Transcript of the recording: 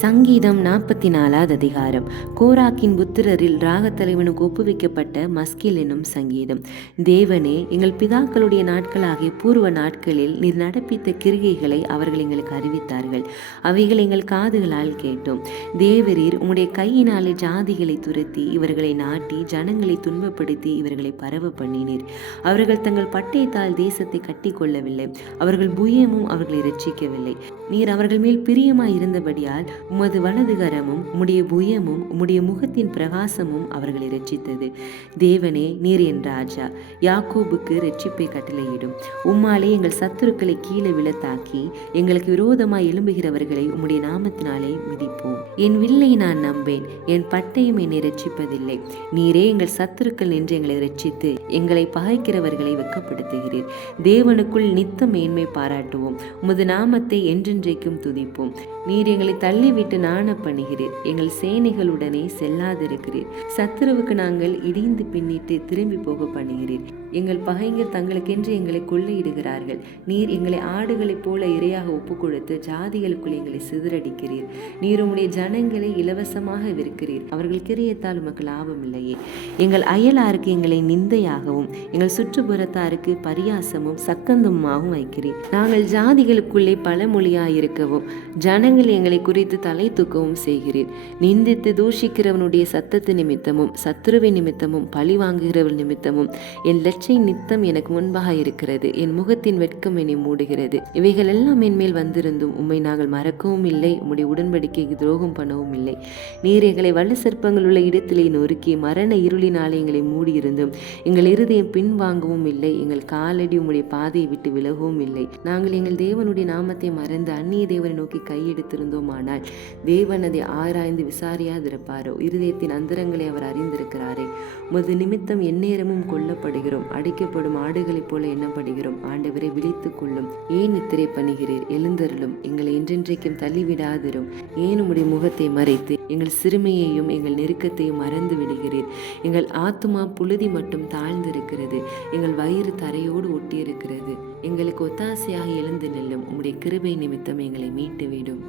சங்கீதம் 44 அதிகாரம். கோராக்கின் புத்திரரில் ராகத்தலைவனுக்கு ஒப்புவிக்கப்பட்ட மஸ்கில் என்னும் சங்கீதம். தேவனே, எங்கள் பிதாக்களுடைய நாட்களாகிய பூர்வ நாட்களில் நீர் நடப்பித்த கிரிகைகளை அவர்கள் எங்களுக்கு அறிவித்தார்கள். அவைகள் எங்கள் காதுகளால் கேட்டோம். தேவரீர் உம்முடைய கையினாலே ஜாதிகளை துரத்தி இவர்களை நாட்டி ஜனங்களை துன்பப்படுத்தி இவர்களை பரவ பண்ணினீர். அவர்கள் தங்கள் பட்டயத்தால் தேசத்தை கட்டி கொள்ளவில்லை. அவர்கள் புயமும் அவர்களை இரட்சிக்கவில்லை. நீர் அவர்கள் மேல் பிரியமாய் இருந்தபடியால் உமது வலதுகரமும் உம்முடைய புயமும் உம்முடைய முகத்தின் பிரகாசமும் அவர்களை இரட்சித்தது. தேவனே, நீர் என் ராஜா, யாக்கோபுக்கு இரட்சிப்பை கட்டளையிடும். உம்மாலே எங்கள் சத்துருக்களை கீழே விழத்தாக்கி எங்களுக்கு விரோதமாய் எழும்புகிறவர்களை உம்முடைய நாமத்தினாலே மிதிப்போம். என் வில்லை நான் நம்பேன், என் பட்டயம் என்னை இரட்சிப்பதில்லை. நீரே எங்கள் சத்துருக்கள் நின்று எங்களை இரட்சித்து எங்களை பகைக்கிறவர்களை வெட்கப்படுத்துகிறீர். தேவனுக்குள் நித்தம் மேன்மை பாராட்டுவோம். உமது நாமத்தை என்றென்றைக்கும் துதிப்போம். நீர் எங்களை தள்ளிவிட்டு நாண பண்ணுகிறீர். எங்கள் சேனைகளுடனே செல்லாதிருக்கிறீர். சத்துருவுக்கு நாங்கள் இடிந்து பின்னிட்டு திரும்பி போக பண்ணுகிறீர். எங்கள் பகைஞர் தங்களுக்கென்று எங்களை கொள்ளையிடுகிறார்கள். நீர் எங்களை ஆடுகளைப் போல இரையாக ஒப்புக் கொடுத்து ஜாதிகளுக்குள் எங்களை சிதறடிக்கிறீர். நீர் உம்முடைய ஜனங்களை இலவசமாக விற்கிறீர். அவர்கள் கிரியத்தால் உமக்கு லாபம் இல்லையே. எங்கள் அயலாருக்கு எங்களை நிந்தையாகவும் எங்கள் சுற்றுப்புறத்தாருக்கு பரியாசமும் சக்கந்தமாகவும் வைக்கிறீர். நாங்கள் ஜாதிகளுக்குள்ளே பழமொழியாயிருக்கவும் ஜனங்கள் எங்களை குறித்து தலை தூக்கவும் செய்கிறீர். நிந்தித்து தூஷிக்கிறவனுடைய சத்தத்து நிமித்தமும் சத்துருவின் நிமித்தமும் பழி வாங்குகிறவள் நிமித்தமும் என் லட்சை நித்தம் எனக்கு முன்பாக இருக்கிறது. என் முகத்தின் வெட்கம் என்னை மூடுகிறது. இவைகள் எல்லாம் என் மேல் வந்திருந்தும் உம்மை நாங்கள் மறக்கவும் இல்லை, உம்முடைய உடன்படிக்கைக்கு துரோகம் பண்ணவும் இல்லை. நீர் எங்களை வல்ல சர்ப்பங்கள் உள்ள இடத்திலே நொறுக்கி மரண இருளினாலே எங்களை மூடியிருந்தும் எங்கள் இருதயம் பின்வாங்கவும் இல்லை. எங்கள் காலடி உம்முடைய பாதையை விட்டு விலகவும் இல்லை. நாங்கள் எங்கள் தேவனுடைய நாமத்தை மறந்து அந்நிய தேவனை நோக்கி கையெடுத்திருந்தோமானால் தேவன் அதை ஆராய்ந்து விசாரியாதிருப்பாரோ? இருதயத்தின் அந்தரங்களை அவர் அறிந்திருக்கிறாரே. உமது நிமித்தம் எந்நேரமும் கொல்லப்படுகிறோம், அடிக்கப்படும் ஆடுகளைப் போல எண்ணப்படுகிறோம். ஆண்டவரை விழித்துக் கொள்ளும். ஏன் நித்திரை பண்ணுகிறீர்? எழுந்தருளும். எங்களை என்றென்றைக்கும் தள்ளிவிடாதிரும். ஏன் உம்முடைய முகத்தை மறைத்து எங்கள் சிறுமையையும் எங்கள் நெருக்கத்தையும் மறந்து விடுகிறீர்? எங்கள் ஆத்துமா புழுதி மட்டும் தாழ்ந்திருக்கிறது. எங்கள் வயிறு தரையோடு ஒட்டியிருக்கிறது. எங்களுக்கு ஒத்தாசையாக எழுந்து நில்லும். உம்முடைய கிருபை நிமித்தம் எங்களை மீட்டு விடும்.